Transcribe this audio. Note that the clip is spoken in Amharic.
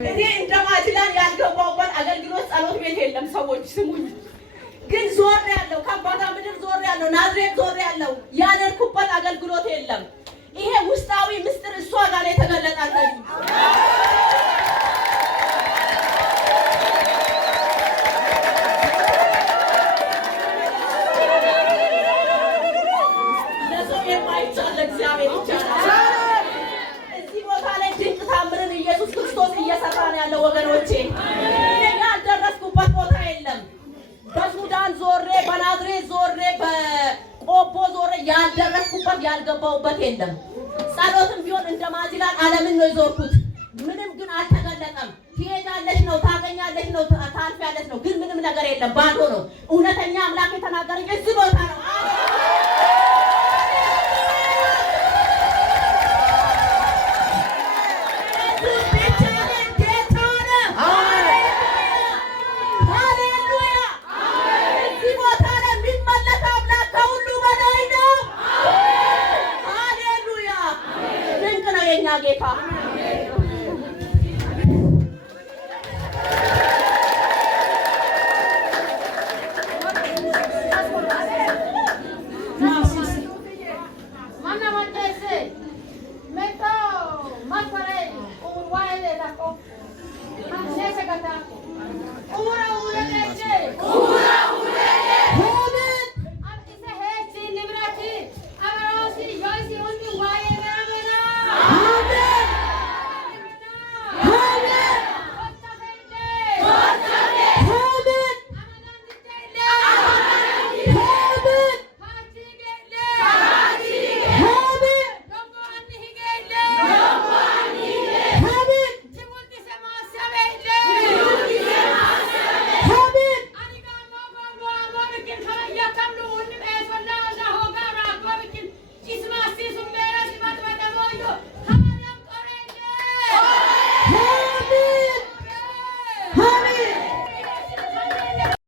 እኔ እንደማጅላን ያልገባውበት አገልግሎት ጸሎት ቤት የለም። ሰዎች ስሙኝ። ግን ዞር ያለው ከአባታ ምድር ዞር ያለው ናዝሬት ዞር ያለው ያለልኩበት አገልግሎት የለም። ይሄ ውስጣዊ ምስጢር እሷ ጋር የተገለጠልኝ ለሰው የማይቻል እግዚአብሔር ይቻላል። እዚህ ቦታ ላይ ድንቅ ታምርን ኢየሱስ ክርስቶስ እየሰራ ነው ያለው ወገኖቼ። እኔ ያልደረስኩበት ቦታ የለም። በሱዳን ዞሬ በናዝሬት ዞሬ በቆቦ ዞሬ ያልደረስኩበት ያልገባውበት የለም። ጸሎትም ቢሆን እንደማዚላን ዓለምን ነው የዞርኩት። ምንም ግን አልተገለጠም። ትሄዳለሽ ነው ታገኛለሽ ነው ታልፊያለሽ ነው፣ ግን ምንም ነገር የለም። ባዶ ነው። እውነተኛ አምላክ የተናገረኝ እዚህ ቦታ ነው።